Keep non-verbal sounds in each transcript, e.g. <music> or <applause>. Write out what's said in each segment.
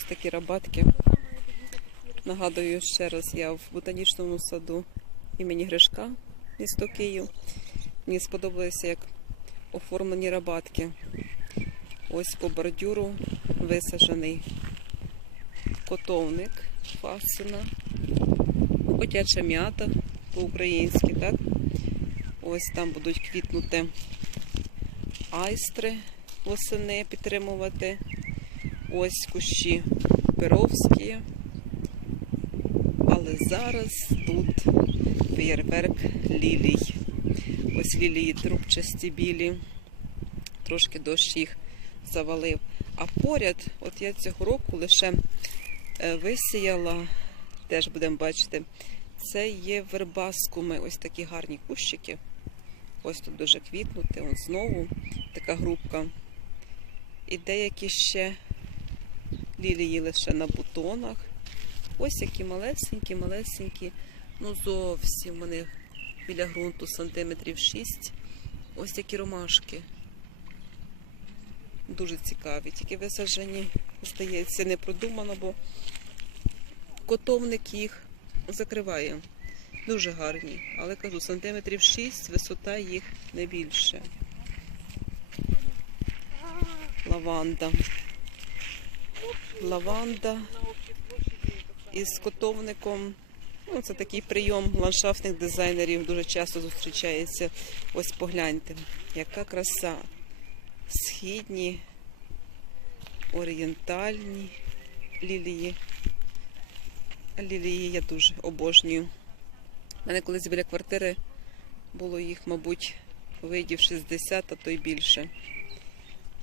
Ось такі рабатки. Нагадую ще раз, я в ботанічному саду імені Гришка, місто Київ. Мені сподобалося, як оформлені рабатки. Ось по бордюру висаджений котовник фасина, котяча м'ята по-українськи, так? Ось там будуть квітнути айстри восени підтримувати. Ось кущі перовські. Але зараз тут феєрверк лілій. Ось лілії трубчасті білі. Трошки дощ їх завалив. А поряд, от я цього року лише е, висіяла, теж будемо бачити, це є вербаскуми, ось такі гарні кущики. Ось тут дуже квітнути, ось знову така групка. І деякі ще лілії лише на бутонах. Ось які малесенькі, малесенькі. Ну зовсім вони біля ґрунту сантиметрів 6. Ось такі ромашки. Дуже цікаві. Тільки висаджені, здається, не продумано, бо котовник їх закриває. Дуже гарні. Але кажу, сантиметрів 6, висота їх не більше. Лаванда. Лаванда із котовником. Ну, це такий прийом ландшафтних дизайнерів дуже часто зустрічається. Ось погляньте, яка краса. Східні, орієнтальні лілії. Лілії я дуже обожнюю. У мене колись біля квартири було їх, мабуть, видів 60, а то й більше.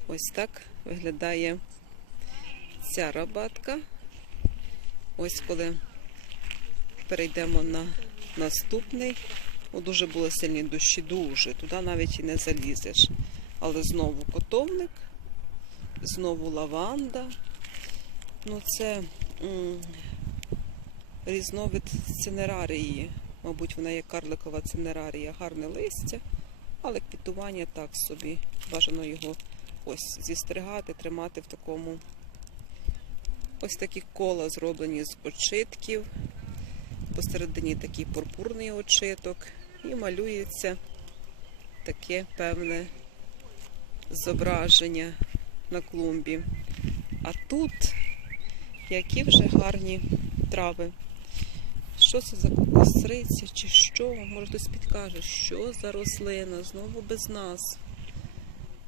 Ось так виглядає ця рабатка. Ось коли перейдемо на наступний. О, дуже були сильні дощі, дуже. Туди навіть і не залізеш. Але знову котовник, знову лаванда. Ну, це різновид цинерарії. Мабуть, вона є карликова цинерарія, гарне листя, але квітування так собі. Бажано його ось зістригати, тримати в такому. Ось такі кола зроблені з очитків. Посередині такий пурпурний очиток. І малюється таке певне зображення на клумбі. А тут які вже гарні трави. Що це за кокосриця чи що? Може хтось підкаже, що за рослина? Знову без нас.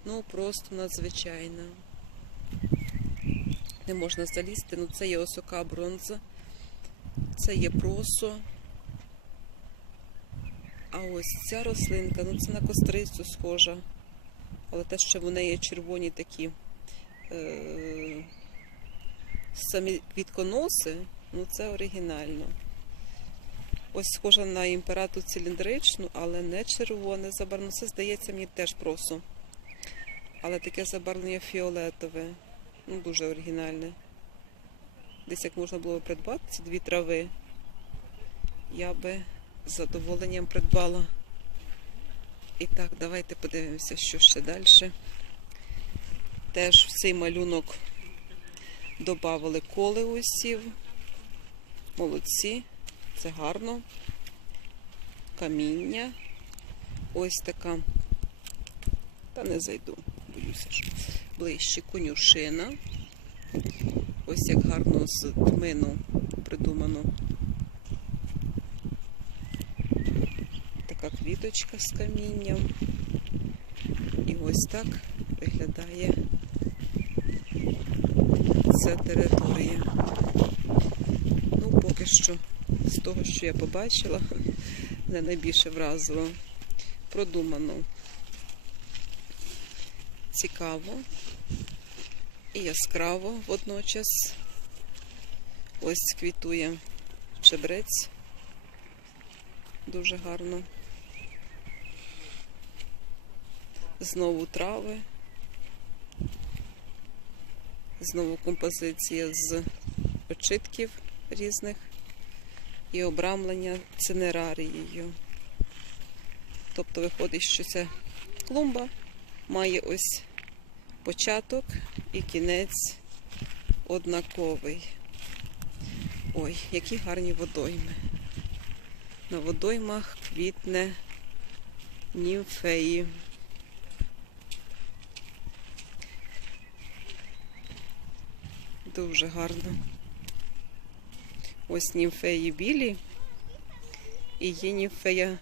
Ну, просто надзвичайно. Не можна залізти. Ну, це є осока бронза, це є просо. А ось ця рослинка, ну це на кострицю схожа. Але те, що в неї червоні такі е- самі квітконоси, ну це оригінально. Ось схожа на імперату циліндричну, але не червоне забарвлення. Це здається мені теж просо. Але таке забарвлення фіолетове. Ну, дуже оригінальне. Десь як можна було придбати ці дві трави, я би з задоволенням придбала. І так, давайте подивимося, що ще далі. Теж в цей малюнок додавали колеусів. Молодці, це гарно. Каміння. Ось така. Та не зайду, боюся, що ближче конюшина. Ось як гарно з тмину придумано. Така квіточка з камінням. І ось так виглядає ця територія. Ну, поки що, з того, що я побачила, <laughs> мене найбільше вразило. Продумано. Цікаво і яскраво водночас. Ось квітує чебрець. Дуже гарно. Знову трави. Знову композиція з очитків різних і обрамлення цинерарією. Тобто виходить, що це клумба має ось початок і кінець однаковий. Ой, які гарні водойми. На водоймах квітне німфеї. Дуже гарно. Ось німфеї білі і є німфея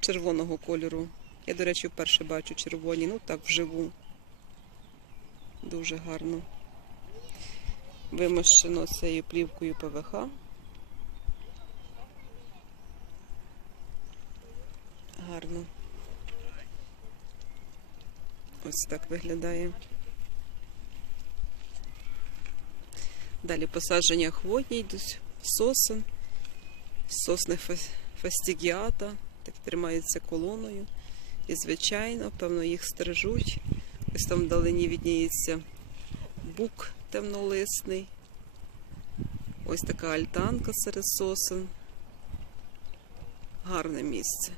червоного кольору. Я, до речі, вперше бачу червоні, ну так вживу. Дуже гарно. Вимощено цією плівкою ПВХ. Гарно. Ось так виглядає. Далі посадження хвойні йдуть, сосен, сосни фа- фастігіата, так тримаються колоною. І, звичайно, певно, їх стережуть. Ось там вдалині відніється бук темнолисний. Ось така альтанка серед сосен. Гарне місце.